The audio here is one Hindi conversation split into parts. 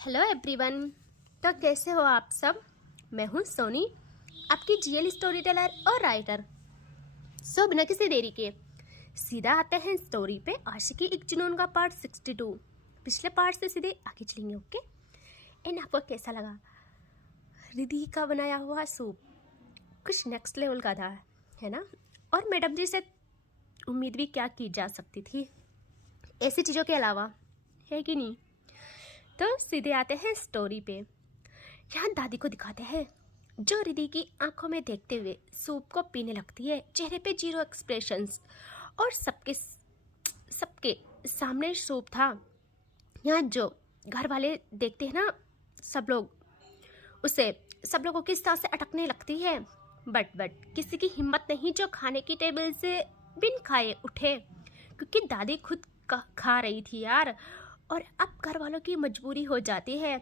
Hello everyone. तो कैसे हो आप सब। मैं हूँ सोनी, आपकी जीएल स्टोरी टेलर और राइटर। सो बिना किसी देरी के सीधा आते हैं स्टोरी पे। आशिकी एक जुनून का पार्ट 62। पिछले पार्ट से सीधे आगे चलेंगे। ओके, एंड आपको कैसा लगा। रिद्धि का बनाया हुआ सूप कुछ नेक्स्ट लेवल का था, है ना। और मैडम जी से उम्मीद भी क्या की जा सकती थी ऐसी चीज़ों के अलावा, है कि नहीं। तो सीधे आते हैं स्टोरी पे। यहाँ दादी को दिखाते हैं जो रिद्धि की आंखों में देखते हुए सूप को पीने लगती है। चेहरे पे जीरो एक्सप्रेशंस और सबके सामने सूप था। यहाँ जो घर वाले देखते हैं ना, सब लोगों की सांसें से अटकने लगती है। बट किसी की हिम्मत नहीं जो खाने की टेबल से बिन खाए उठे, क्योंकि दादी खुद खा रही थी यार। और अब घर वालों की मजबूरी हो जाती है।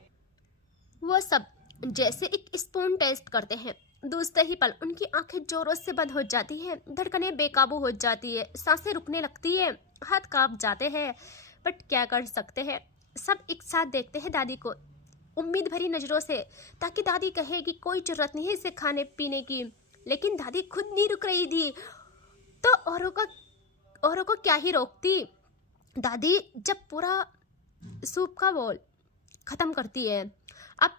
वो सब जैसे एक स्पून टेस्ट करते हैं, दूसरे ही पल उनकी आंखें जोरों से बंद हो जाती हैं, धड़कनें बेकाबू हो जाती है, सांसें रुकने लगती है, हाथ कांप जाते हैं। बट क्या कर सकते हैं। सब एक साथ देखते हैं दादी को उम्मीद भरी नजरों से, ताकि दादी कहे कि कोई जरूरत नहीं है इसे खाने पीने की। लेकिन दादी खुद नहीं रुक रही थी, तो औरों को क्या ही रोकती। दादी जब पूरा सूप का बोल खत्म करती है, अब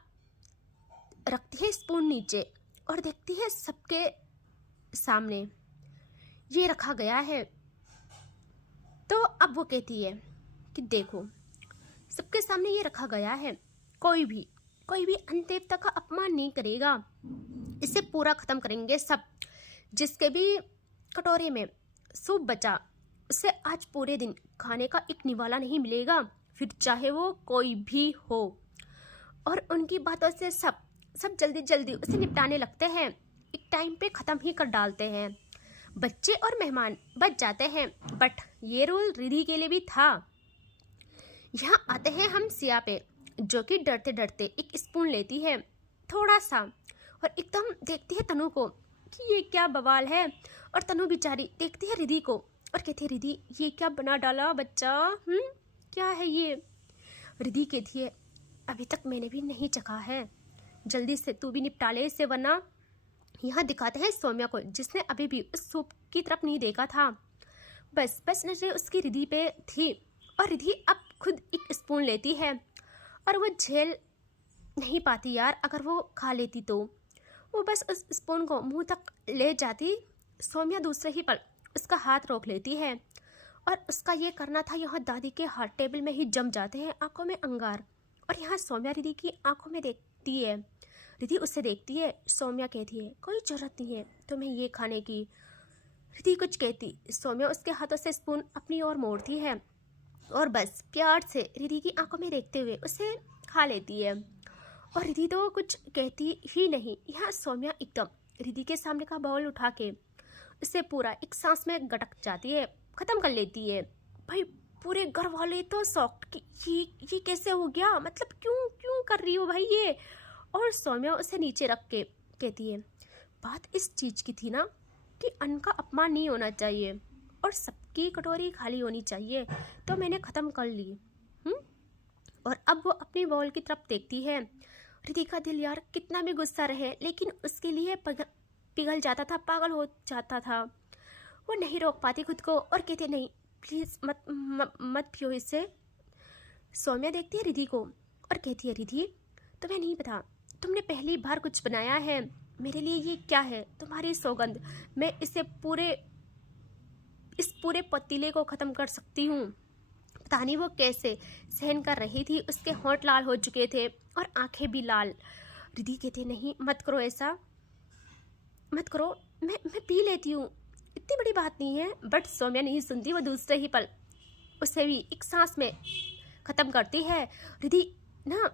रखती है स्पून नीचे और देखती है सबके सामने ये रखा गया है। तो अब वो कहती है कि देखो, सबके सामने ये रखा गया है, कोई भी अन्य देवता का अपमान नहीं करेगा। इसे पूरा खत्म करेंगे सब। जिसके भी कटोरे में सूप बचा उसे आज पूरे दिन खाने का एक निवाला नहीं मिलेगा, फिर चाहे वो कोई भी हो। और उनकी बातों से सब जल्दी उसे निपटाने लगते हैं, एक टाइम पे ख़त्म ही कर डालते हैं। बच्चे और मेहमान बच जाते हैं, बट ये रूल रिद्धि के लिए भी था। यहाँ आते हैं हम सिया पे, जो कि डरते डरते एक स्पून लेती है थोड़ा सा, और एकदम देखती है तनु को कि ये क्या बवाल है। और तनु बेचारी देखती है रिद्धि को और कहती है, रिद्धि ये क्या बना डाला बच्चा, क्या है ये। रिद्धि कहती है, अभी तक मैंने भी नहीं चखा है, जल्दी से तू भी निपटा ले इसे, वरना। यहाँ दिखाते हैं सौम्या को, जिसने अभी भी उस सूप की तरफ नहीं देखा था। बस नजरें उसकी रिद्धि पे थी। और रिद्धि अब खुद एक स्पून लेती है, और वो झेल नहीं पाती यार। अगर वो खा लेती तो वो बस उस स्पून को मुंह तक ले जाती। सौम्या दूसरे ही पल उसका हाथ रोक लेती है, और उसका ये करना था यहाँ दादी के हाथ टेबल में ही जम जाते हैं, आंखों में अंगार। और यहाँ सौम्या रिद्धि की आंखों में देखती है, रिद्धि उससे देखती है। सौम्या कहती है, कोई जरूरत नहीं है तुम्हें ये खाने की। रिद्धि कुछ कहती, सौम्या उसके हाथों से स्पून अपनी ओर मोड़ती है, और बस प्यार से रिद्धि की आंखों में देखते हुए उसे खा लेती है। और रिद्धि तो कुछ कहती ही नहीं। यहाँ सौम्या एकदम रिद्धि के सामने का बाउल उठा के उसे पूरा एक सांस में गटक जाती है, खत्म कर लेती है। भाई पूरे घर वाले तो शॉक्ड कि ये कैसे हो गया, मतलब क्यों कर रही हो भाई ये। और सौम्या उसे नीचे रख के कहती है, बात इस चीज की थी ना कि अन्न का अपमान नहीं होना चाहिए और सबकी कटोरी खाली होनी चाहिए, तो मैंने खत्म कर ली। और अब वो अपनी बॉल की तरफ देखती है। रिद्धि का दिल यार कितना भी गुस्सा रहे, लेकिन उसके लिए पिघल जाता था, पागल हो जाता था। वो नहीं रोक पाती खुद को और कहती, नहीं प्लीज मत पियो इससे। सौम्या देखती है रिद्धि को और कहती है, रिद्धि तुम्हें नहीं पता, तुमने पहली बार कुछ बनाया है मेरे लिए, ये क्या है, तुम्हारी सौगंध, मैं इस पूरे पतीले को खत्म कर सकती हूँ। पता नहीं वो कैसे सहन कर रही थी, उसके होंठ लाल हो चुके थे और आंखें भी लाल। रिद्धि कहती, नहीं मत करो ऐसा, मत करो, मैं पी लेती हूँ, इतनी बड़ी बात नहीं है। बट सौम्या नहीं सुनती, वो दूसरे ही पल उसे भी एक सांस में खत्म करती है। रिद्धि ना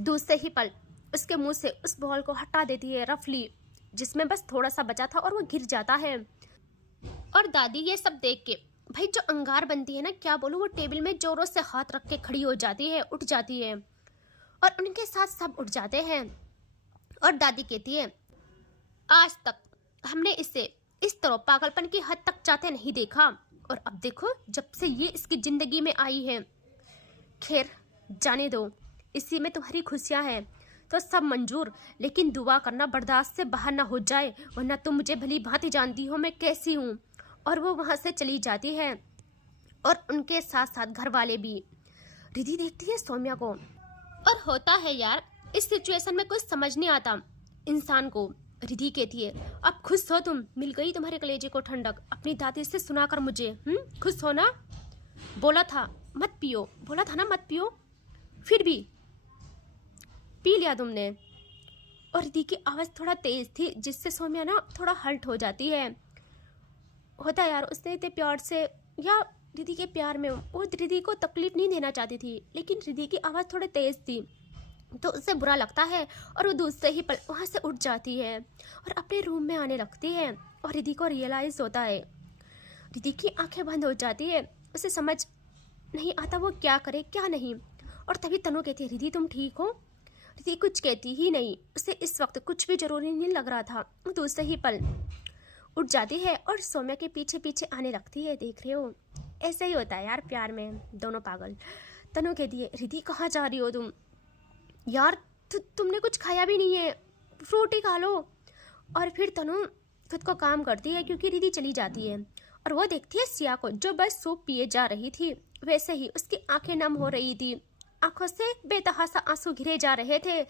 दूसरे ही पल उसके मुंह से उस बॉल को हटा देती है रफली, जिसमें बस थोड़ा सा बचा था, और वो गिर जाता है। और दादी ये सब देख के भाई जो अंगार बनती है ना, क्या बोलूं, वो टेबल में जोरों से हाथ रख के खड़ी हो जाती है, उठ जाती है, और उनके साथ सब उठ जाते हैं। और दादी कहती है, आज तक हमने इसे इस तरह पागलपन की हद तक जाते नहीं देखा, और अब देखो जब से ये इसकी जिंदगी में आई है। खैर जाने दो, इसी में तुम्हारी खुशियाँ हैं तो सब मंजूर, लेकिन दुआ करना बर्दाश्त से बाहर ना हो जाए, वरना तुम मुझे भली भांति जानती हो मैं कैसी हूँ। और वो वहाँ से चली जाती है और उनके साथ साथ घर वाले भी। रिधि देखती है सौम्या को और होता है यार, इस सिचुएशन में कुछ समझ नहीं आता इंसान को। रिधि कहती है अब खुश हो तुम, मिल गई तुम्हारे कलेजे को ठंडक अपनी दादी से सुनाकर मुझे। खुश हो ना? बोला था मत पियो, बोला था ना मत पियो, फिर भी पी लिया तुमने। और रिधि की आवाज़ थोड़ा तेज थी जिससे सौम्या ना थोड़ा हर्ट हो जाती है। होता है यार, उसने इतने प्यार से या रिधि के प्यार में वो रिधि को तकलीफ नहीं देना चाहती थी, लेकिन रिधि की आवाज़ थोड़ी तेज थी तो उसे बुरा लगता है और वो दूसरे ही पल वहाँ से उठ जाती है और अपने रूम में आने लगती है। और रिधि को रियलाइज़ होता है, रिधि की आंखें बंद हो जाती है, उसे समझ नहीं आता वो क्या करे क्या नहीं। और तभी तनु कहती है रिधि तुम ठीक हो? रिधि कुछ कहती ही नहीं, उसे इस वक्त कुछ भी जरूरी नहीं लग रहा था। दूसरे ही पल उठ जाती है और सौम्या के पीछे पीछे आने लगती है। देख रहे हो, ऐसे ही होता है यार प्यार में, दोनों पागल। तनु कहती है रिधि कहाँ जा रही हो तुम? यार तुमने कुछ खाया भी नहीं है, फ्रूट ही खा लो। और फिर तनु खुद को काम करती है क्योंकि रिधि चली जाती है और वो देखती है सिया को जो बस सूप पिए जा रही थी। वैसे ही उसकी आंखें नम हो रही थी, आंखों से बेतहासा आंसू गिरे जा रहे थे।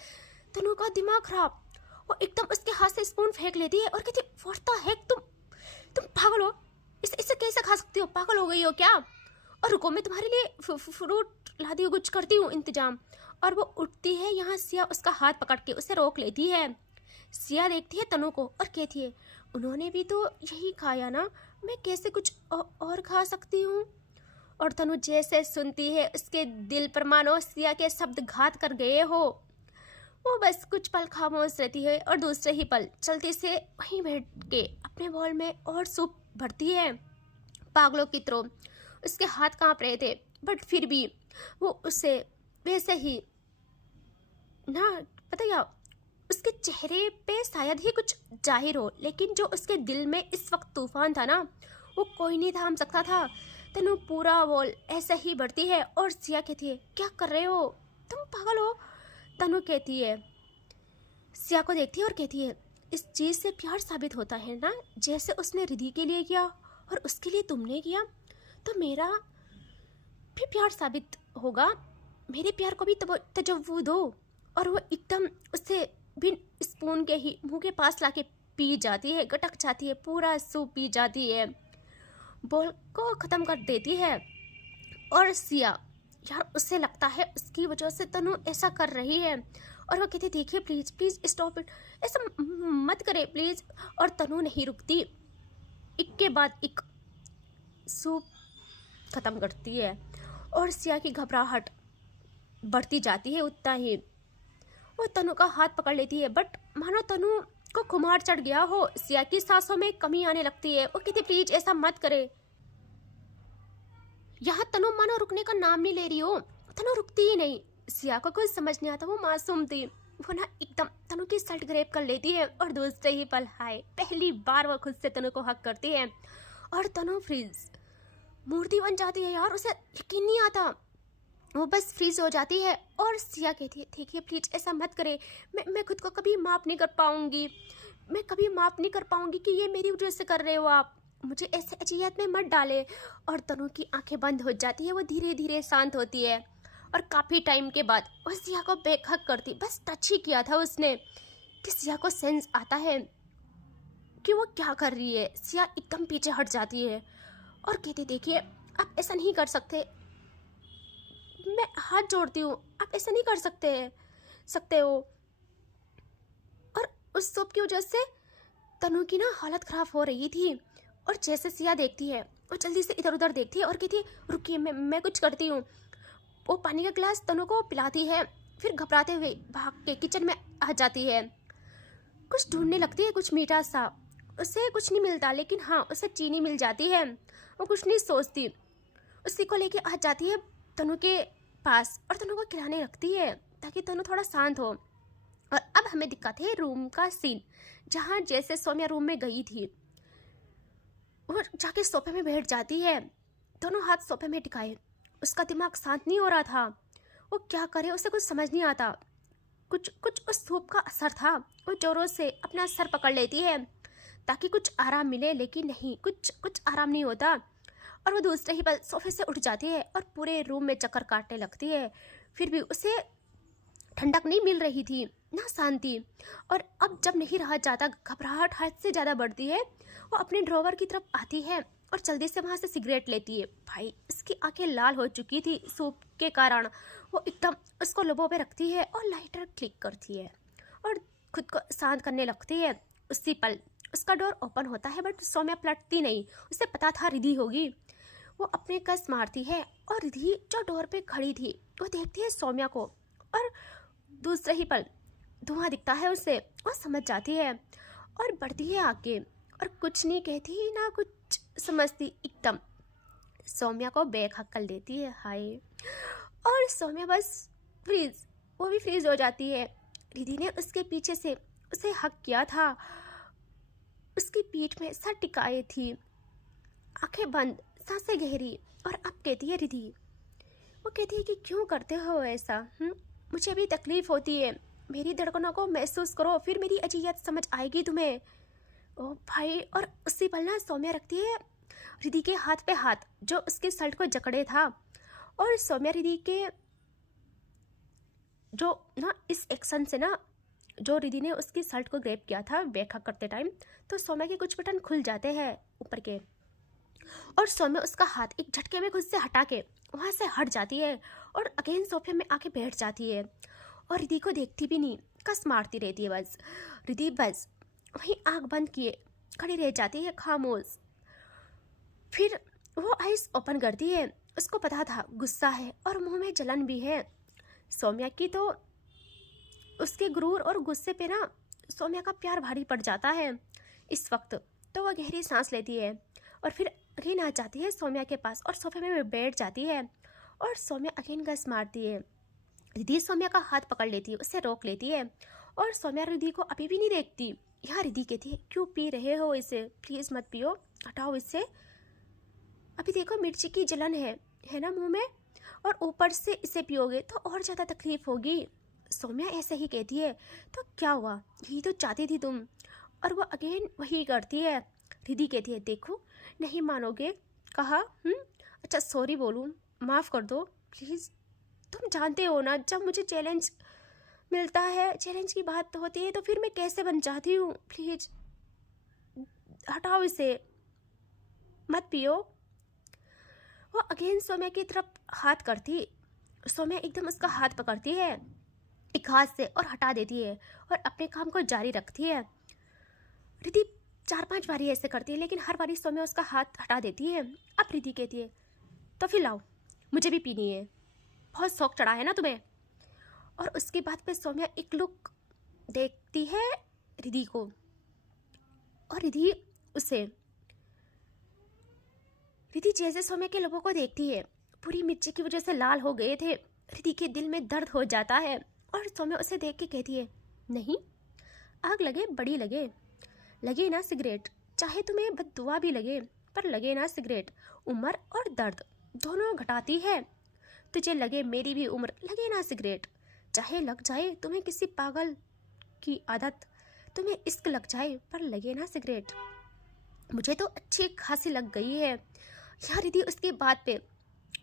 तनु का दिमाग खराब, वो एकदम उसके हाथ से स्पून फेंक लेती है और कहती व्हाट द हेक, तुम पागल हो, इसे कैसे खा सकती हो, पागल हो गई हो क्या? और रुको मैं तुम्हारे लिए फ्रूट लाती हूँ, कुछ करती हूँ इंतजाम। और वो उठती है, यहाँ सिया उसका हाथ पकड़ के उसे रोक लेती है। सिया देखती है तनु को और कहती है उन्होंने भी तो यही खाया ना, मैं कैसे कुछ और खा सकती हूँ? और तनु जैसे सुनती है उसके दिल पर मानो सिया के शब्द घात कर गए हो। वो बस कुछ पल खामोश रहती है और दूसरे ही पल चलती से वहीं बैठ के अपने बॉल में और सूप भरती है। पागलों की तरह उसके हाथ कांप रहे थे, बट फिर भी वो उसे वैसे ही ना, पता क्या, उसके चेहरे पे शायद ही कुछ जाहिर हो, लेकिन जो उसके दिल में इस वक्त तूफान था ना, वो कोई नहीं थाम सकता था। तनु पूरा बॉल ऐसे ही बढ़ती है और सिया कहती है क्या कर रहे हो, तुम पागल हो? तनु कहती है, सिया को देखती है और कहती है इस चीज़ से प्यार साबित होता है ना, जैसे उसने रिधि के लिए किया और उसके लिए तुमने किया, तो मेरा भी प्यार साबित होगा। मेरे प्यार को भी तजव्वुद दो। और वो एकदम उससे बिन स्पून के ही मुंह के पास लाके पी जाती है, गटक जाती है, पूरा सूप पी जाती है, बॉल को ख़त्म कर देती है। और सिया यार उससे लगता है उसकी वजह से तनु ऐसा कर रही है और वो कहती देखिए प्लीज़ प्लीज़ स्टॉप इट, ऐसा मत करे प्लीज़। और तनु नहीं रुकती, एक के बाद एक सूप ख़त्म करती है और सिया की घबराहट बढ़ती जाती है। उतना ही वो तनु का हाथ पकड़ लेती है, बट मानो तनु को खुमार चढ़ गया हो, सिया की सांसों में कमी आने लगती है। वो कहती प्लीज ऐसा मत करे। यहाँ तनु मानो रुकने का नाम नहीं ले रही हो, तनु रुकती ही नहीं। सिया को कुछ समझ नहीं आता, वो मासूम थी, वो ना एकदम तनु की शर्ट ग्रैब कर लेती है और दूसरे ही पल हाय पहली बार वो खुद से तनु को हक करती है और तनु फ्रीज मूर्ति बन जाती है। यार उसे यकीन नहीं आता, वो बस फ्रीज हो जाती है और सिया कहती है देखिए प्लीज ऐसा मत करे, मैं खुद को कभी माफ़ नहीं कर पाऊंगी, मैं कभी माफ़ नहीं कर पाऊंगी कि ये मेरी वजह से कर रहे हो आप, मुझे ऐसे अजियत में मत डाले। और तनु की आंखें बंद हो जाती है, वो धीरे धीरे शांत होती है और काफ़ी टाइम के बाद वो सिया को बेहक करती, बस टच ही किया था उसने कि सिया को सेंस आता है कि वो क्या कर रही है। सिया एकदम पीछे हट जाती है और कहती देखिए आप ऐसा नहीं कर सकते, मैं हाथ जोड़ती हूँ, आप ऐसा नहीं कर सकते हो। और उस सब की वजह से तनु की ना हालत ख़राब हो रही थी और जैसे सिया देखती है वो जल्दी से इधर उधर देखती है और कहती है रुकिए मैं कुछ करती हूँ। वो पानी का गिलास तनु को पिलाती है, फिर घबराते हुए भाग के किचन में आ जाती है, कुछ ढूंढने लगती है, कुछ मीठा सा। उसे कुछ नहीं मिलता, लेकिन हाँ उसे चीनी मिल जाती है। वो कुछ नहीं सोचती, उसी को लेके आ जाती है तनु के पास और तनु को खिलाने रखती है ताकि तनु थोड़ा शांत हो। और अब हमें दिक्कत है रूम का सीन, जहाँ जैसे सौम्या रूम में गई थी वो जाके सोफे में बैठ जाती है, दोनों हाथ सोफे में टिकाए, उसका दिमाग शांत नहीं हो रहा था। वो क्या करे, उसे कुछ समझ नहीं आता। कुछ कुछ उस धूप का असर था। वो जोरों से अपना सर पकड़ लेती है ताकि कुछ आराम मिले, लेकिन नहीं, कुछ कुछ आराम नहीं होता। और वो दूसरे ही पल सोफे से उठ जाती है और पूरे रूम में चक्कर काटने लगती है। फिर भी उसे ठंडक नहीं मिल रही थी, ना शांति। और अब जब नहीं रहा जाता, घबराहट हद से ज़्यादा बढ़ती है। वो अपने ड्रॉवर की तरफ आती है और जल्दी से वहाँ से सिगरेट लेती है। भाई, इसकी आंखें लाल हो चुकी थी सूप के कारण। वो एकदम उसको लबों पे रखती है और लाइटर क्लिक करती है और खुद को शांत करने लगती है। उसी पल उसका डोर ओपन होता है, बट सौम्या पलटती नहीं। उसे पता था रिधि होगी। वो अपने कस मारती है और रिधि जो डोर पे खड़ी थी वो देखती है सौम्या को, और दूसरे ही पल धुआं दिखता है उसे। वो समझ जाती है और बढ़ती है आगे और कुछ नहीं कहती, ना कुछ समझती। एकदम सौम्या को बेखक कर लेती है। हाय, और सौम्या बस फ्रीज, वो भी फ्रीज हो जाती है। रिधि ने उसके पीछे से उसे हक किया था, उसकी पीठ में सर टिकाए थी, आंखें बंद, सांसें गहरी। और अब कहती है रिधि, वो कहती है कि क्यों करते हो ऐसा? मुझे भी तकलीफ होती है, मेरी धड़कनों को महसूस करो, फिर मेरी अजीयत समझ आएगी तुम्हें। ओ भाई, और उसी पल ना सौम्या रखती है रिधि के हाथ पे हाथ जो उसके शर्ट को जकड़े था। और सौम्या रिधि के जो ना इस एक्शन से ना, जो रिधि ने उसकी शर्ट को ग्रैब किया था बैठक करते टाइम, तो सौम्या के कुछ बटन खुल जाते हैं ऊपर के, और सौम्या उसका हाथ एक झटके में खुद से हटा के वहाँ से हट जाती है और अगेन सोफे में आके बैठ जाती है। और रिधि को देखती भी नहीं, कस मारती रहती है बस। रिधि बस वहीं आँख बंद किए खड़ी रह जाती है खामोश। फिर वो आइज ओपन करती है। उसको पता था गुस्सा है और मुंह में जलन भी है सौम्या की, तो उसके गुरूर और गुस्से पे ना सौम्या का प्यार भारी पड़ जाता है इस वक्त। तो वह गहरी सांस लेती है और फिर अगेन आ जाती है सौम्या के पास और सोफे में बैठ जाती है। और सौम्या अगेन गस मारती है। रिधि सौम्या का हाथ पकड़ लेती है, उससे रोक लेती है। और सौम्या रिधि को अभी भी नहीं देखती। यहाँ रिधि कहती है, क्यों पी रहे हो इसे? प्लीज़ मत पियो, हटाओ इससे। अभी देखो मिर्ची की जलन है ना मुंह में, और ऊपर से इसे पियोगे तो और ज़्यादा तकलीफ होगी। सौम्या ऐसे ही कहती है। तो क्या हुआ, यही तो चाहती थी तुम। और वो अगेन वही करती है। रिधि कहती है, देखो नहीं मानोगे, कहा। अच्छा सॉरी बोलूँ, माफ़ कर दो प्लीज़। तुम जानते हो ना, जब मुझे चैलेंज मिलता है, चैलेंज की बात होती है, तो फिर मैं कैसे बन जाती हूँ। प्लीज़ हटाओ इसे, मत पियो। वो अगेन सौम्या की तरफ हाथ करती। सौम्या एकदम उसका हाथ पकड़ती है एक हाथ से और हटा देती है और अपने काम को जारी रखती है। रिधि 4-5 बारी ऐसे करती है, लेकिन हर बारी सौम्या उसका हाथ हटा देती है। अब रिधि कहती है, तो फिर लाओ, मुझे भी पीनी है, बहुत शौक चढ़ा है ना तुम्हें। और उसकी बात पे सौम्या एक लुक देखती है रिधि को, और रिधि उसे। रिधि जैसे सौम्या के लोगों को देखती है, पूरी मिर्ची की वजह से लाल हो गए थे। रिधि के दिल में दर्द हो जाता है और सौम्या उसे देख के कहती है, नहीं, आग लगे बड़ी लगे, लगे ना सिगरेट, चाहे तुम्हें बद्दुआ भी लगे, पर लगे ना सिगरेट। उम्र और दर्द दोनों घटाती है। तुझे लगे मेरी भी उम्र, लगे ना सिगरेट। चाहे लग जाए तुम्हें किसी पागल की आदत, तुम्हें इश्क लग जाए, पर लगे ना सिगरेट। मुझे तो अच्छी खासी लग गई है। यहाँ रिधि उसकी बात पे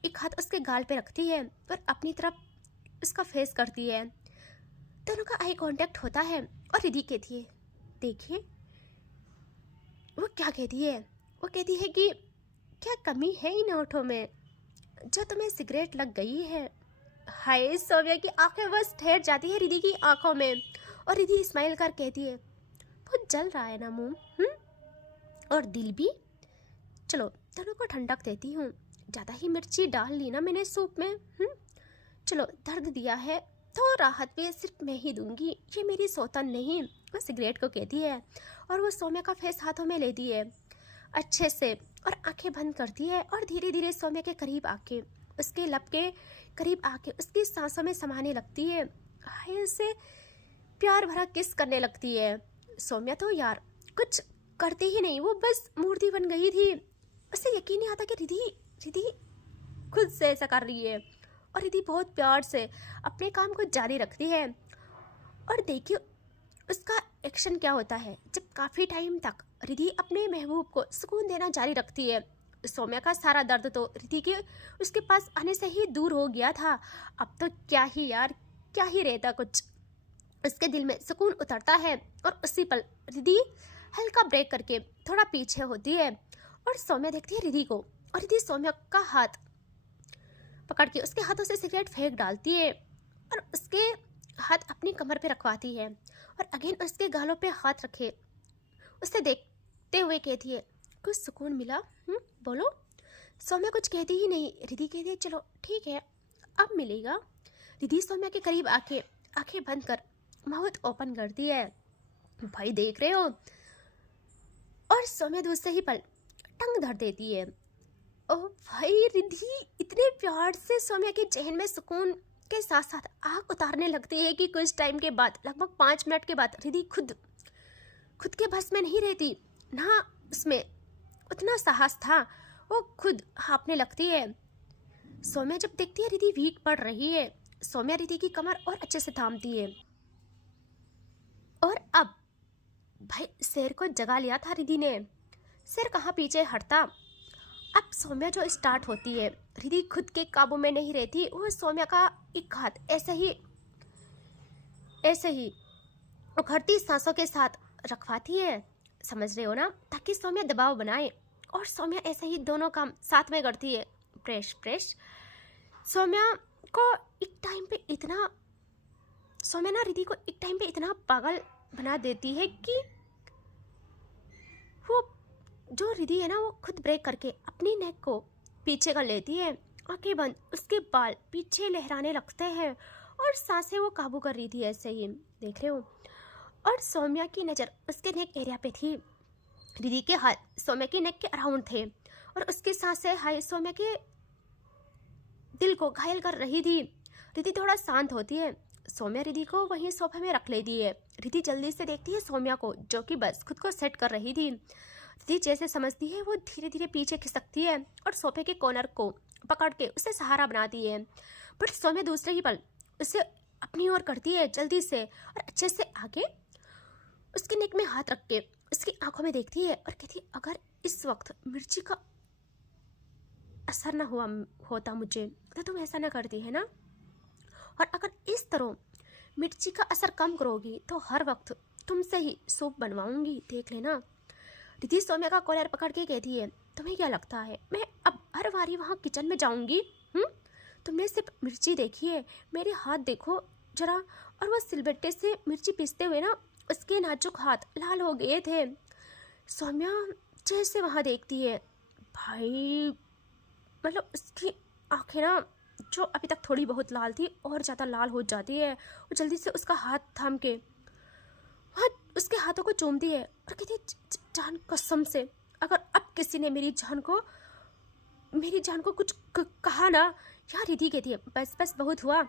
एक हाथ उसके गाल पे रखती है और अपनी तरफ उसका फेस करती है। दोनों का आई कांटेक्ट होता है और रिधि कहती है, देखिए। वो क्या कहती है? वो कहती है कि क्या कमी है इन होठों में जो तुम्हें सिगरेट लग गई है। हाय, सौम्या की आंखें बस ठहर जाती है रिधि की आंखों में, और रिधि स्माइल कर कहती है, बहुत जल रहा है ना मुंह, और दिल भी। चलो दोनों को ठंडक देती हूँ, ज़्यादा ही मिर्ची डाल ली ना मैंने सूप में। चलो, दर्द दिया है तो राहत भी सिर्फ मैं ही दूंगी, ये मेरी सौतन नहीं। वो सिगरेट को कहती है और वो सौम्या का फेस हाथों में लेती है अच्छे से और आंखें बंद करती है और धीरे धीरे सौम्या के करीब आके, उसके लब के करीब आके उसकी सांसों में समाने लगती है। हाय, उसे प्यार भरा किस करने लगती है। सौम्या तो यार कुछ करती ही नहीं, वो बस मूर्ति बन गई थी। उसे यकीन नहीं आता कि रिधि खुद से ऐसा कर रही है। और रिधि बहुत प्यार से अपने काम को जारी रखती है। और देखिए उसका एक्शन क्या होता है। जब काफ़ी टाइम तक रिधि अपने महबूब को सुकून देना जारी रखती है, सौम्या का सारा दर्द तो रिधि के उसके पास आने से ही दूर हो गया था। अब तो क्या ही यार, क्या ही रहता कुछ। उसके दिल में सुकून उतरता है और उसी पल रिधि हल्का ब्रेक करके थोड़ा पीछे होती है और सौम्या देखती है रिधि को, और रिधि सौम्या का हाथ पकड़ के उसके हाथों से सिगरेट फेंक डालती है और उसके हाथ अपनी कमर पे रखवाती है और अगेन उसके गालों पे हाथ रखे उसे देखते हुए कहती है, कुछ सुकून मिला? बोलो। सौम्या कुछ कहती ही नहीं। रिधि कहती है, चलो ठीक है अब मिलेगा। रिधि सौम्या के करीब आके आंखें बंद कर माउथ ओपन करती है। भाई देख रहे हो? और सौम्या दूसरे ही पल टंग धर देती है। ओ भाई, रिधि इतने प्यार से सौम्या के चेहरे में सुकून के साथ साथ आग उतारने लगती है कि कुछ टाइम के बाद, लगभग 5 मिनट के बाद, रिधि खुद के बस में नहीं रहती। ना उसमें उतना साहस था, वो खुद हाँफने लगती है। सौम्या जब देखती है रिधि वीक पड़ रही है, सौम्या रिधि की कमर और अच्छे से थामती है। और अब भाई शेर को जगा लिया था रिधि ने। शेर कहाँ पीछे हटता। अब सौम्या जो स्टार्ट होती है, रिधि खुद के काबू में नहीं रहती। वो सौम्या का एक हाथ ऐसे ही उखड़ती सांसों के साथ रखवाती है, समझ रहे हो ना, ताकि सौम्या दबाव बनाए। और सौम्या ऐसे ही दोनों काम साथ में करती है, प्रेस। सौम्या ना रिधि को एक टाइम पे इतना पागल बना देती है कि वो जो रिधि है ना, वो खुद ब्रेक करके अपनी नेक को पीछे कर लेती है। आंखें बंद, उसके बाल पीछे लहराने लगते हैं और सांसें वो काबू कर रही थी ऐसे ही, देख रहे हो। और सौम्या की नज़र उसके नेक एरिया पे थी। रिधि के हाथ सौम्या की नेक के अराउंड थे और उसकी सांसें हाय सौम्या के दिल को घायल कर रही थी। रिधि थोड़ा शांत होती है। सौम्या रिधि को वहीं सोफे में रख लेती है। रिधि जल्दी से देखती है सौम्या को, जो कि बस खुद को सेट कर रही थी। रिधि जैसे समझती है, वो धीरे धीरे पीछे खिसकती है और सोफे के कॉर्नर को पकड़ के उसे सहारा बनाती है। बट सौम्या दूसरे ही पल उसे अपनी ओर करती है जल्दी से और अच्छे से आगे उसके नेक में हाथ रख के उसकी आंखों में देखती है और कहती है, अगर इस वक्त मिर्ची का असर ना होता मुझे, तो तुम ऐसा ना करती है ना। और अगर इस तरह मिर्ची का असर कम करोगी तो हर वक्त तुमसे ही सूप बनवाऊंगी, देख लेना। रिधि सौम्या का कॉलर पकड़ के कहती है, तुम्हें क्या लगता है मैं अब हर बारी वहाँ किचन में जाऊंगी? तुमने सिर्फ मिर्ची देखी है, मेरे हाथ देखो जरा। और वो सिलबट्टे से मिर्ची पीसते हुए ना उसके नाजुक हाथ लाल हो गए थे। सौम्या जैसे वहाँ देखती है, भाई मतलब उसकी आंखें ना, जो अभी तक थोड़ी बहुत लाल थी, और ज़्यादा लाल हो जाती है। वो जल्दी से उसका हाथ थाम के उसके हाथों को चूमती है और कहती है, जान कसम से अगर अब किसी ने मेरी जान को कुछ कहा ना। यार रिधि कहती है, बस बहुत हुआ,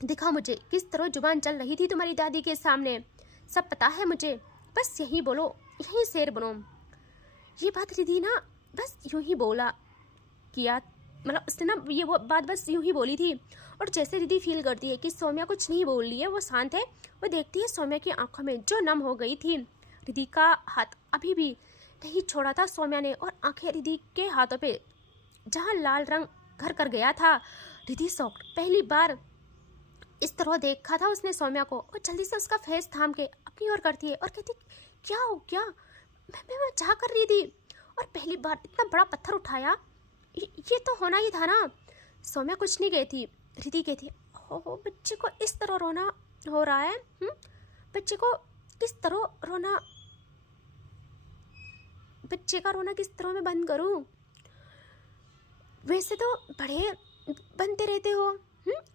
दिखा मुझे किस तरह जुबान चल रही थी तुम्हारी दादी के सामने, सब पता है मुझे, बस यही बोलो, यही शेर बनो। ये बात रिधि ना बस यूं ही बोला किया, मतलब उसने ना ये वो बात बस यूं ही बोली थी। और जैसे रिधि फील करती है कि सौम्या कुछ नहीं बोल रही है, वो शांत है, वो देखती है सौम्या की आंखों में जो नम हो गई थी। रिधि का हाथ अभी भी नहीं छोड़ा था सौम्या ने, और आंखें रिधि के हाथों पे जहाँ लाल रंग घर कर गया था। रिधि शॉक्ड, पहली बार इस तरह देखा था उसने सौम्या को। और जल्दी से उसका फेस थाम के अपनी ओर करती है और कहती, क्या हो गया? मैं चाह कर रही थी और पहली बार इतना बड़ा पत्थर उठाया, ये तो होना ही था ना। सौम्या कुछ नहीं कहती। रिधि कहती, हो बच्चे को इस तरह रोना हो रहा है, बच्चे को किस तरह रोना, बच्चे का रोना किस तरह मैं बंद करूं? वैसे तो बड़े बनते रहते हो,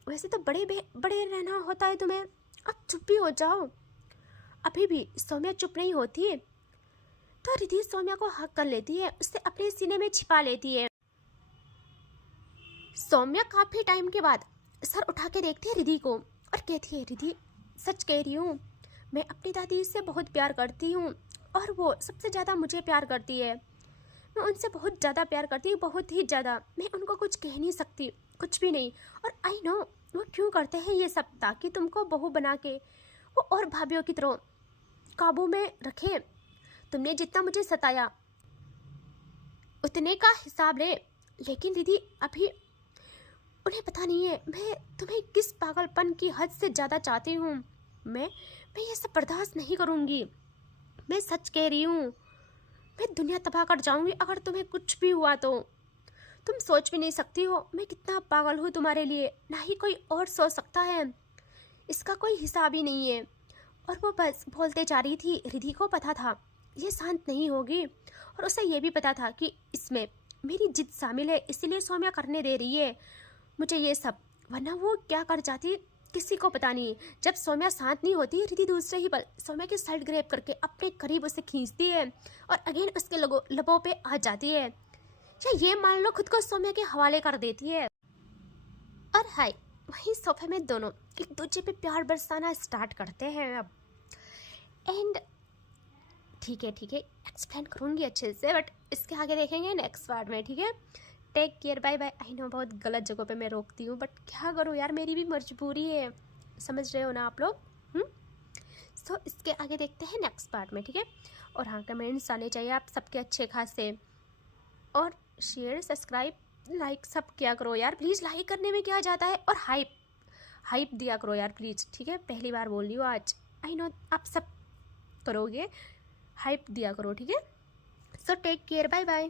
वैसे तो बड़े रहना होता है तुम्हें, अब चुप भी हो जाओ। अभी भी सौम्या चुप नहीं होती तो रिधि सौम्या को हक कर लेती है, उससे अपने सीने में छिपा लेती है। सौम्या काफी टाइम के बाद सर उठा के देखती है रिधि को और कहती है, रिधि सच कह रही हूँ, मैं अपनी दादी से बहुत प्यार करती हूँ और वो सबसे ज़्यादा मुझे प्यार करती है। मैं उनसे बहुत ज़्यादा प्यार करती हूँ, बहुत ही ज़्यादा। मैं उनको कुछ कह नहीं सकती, कुछ भी नहीं। और आई नो वो क्यों करते हैं ये सब, ताकि तुमको बहू बना के वो और भाभीियों की तरह काबू में रखें। तुमने जितना मुझे सताया उतने का हिसाब ले। लेकिन दीदी अभी उन्हें पता नहीं है मैं तुम्हें किस पागलपन की हद से ज़्यादा चाहती हूँ। मैं ये सब बर्दाश्त नहीं करूँगी। मैं सच कह रही हूँ, मैं दुनिया तबाह कर जाऊँगी अगर तुम्हें कुछ भी हुआ तो। तुम सोच भी नहीं सकती हो मैं कितना पागल हूँ तुम्हारे लिए, ना ही कोई और सोच सकता है। इसका कोई हिसाब ही नहीं है। और वो बस बोलते जा रही थी। रिधि को पता था ये शांत नहीं होगी, और उसे ये भी पता था कि इसमें मेरी जिद शामिल है, इसीलिए सौम्या करने दे रही है मुझे ये सब, वरना वो क्या कर जाती किसी को पता नहीं। जब सौम्या शांत नहीं होती, रिधि दूसरे ही पल सौम्या की साइड ग्रैब करके अपने करीब उसे खींचती है और अगेन उसके लबों पे आ जाती है, या ये मान लो खुद को सौम्या के हवाले कर देती है। और हाय वहीं सोफे में दोनों एक दूसरे पे प्यार बरसाना स्टार्ट करते हैं अब। एंड ठीक है एक्सप्लेन करूँगी अच्छे से, बट इसके आगे देखेंगे नेक्स्ट पार्ट में। ठीक है, take care, bye bye. I know बहुत गलत जगह पे मैं रोकती हूँ, बट क्या करूँ यार, मेरी भी मजबूरी है, समझ रहे हो ना आप लोग। सो इसके आगे देखते हैं नेक्स्ट पार्ट में। ठीक है, और हाँ कमेंट्स आने चाहिए आप सबके अच्छे खासे, और शेयर सब्सक्राइब लाइक सब क्या करो यार प्लीज़। लाइक करने में क्या जाता है, और हाइप दिया करो यार प्लीज़। ठीक है, पहली बार बोल रही हूँ आज, आई नो आप सब करोगे, हाइप दिया करो। ठीक है, so take care, bye bye.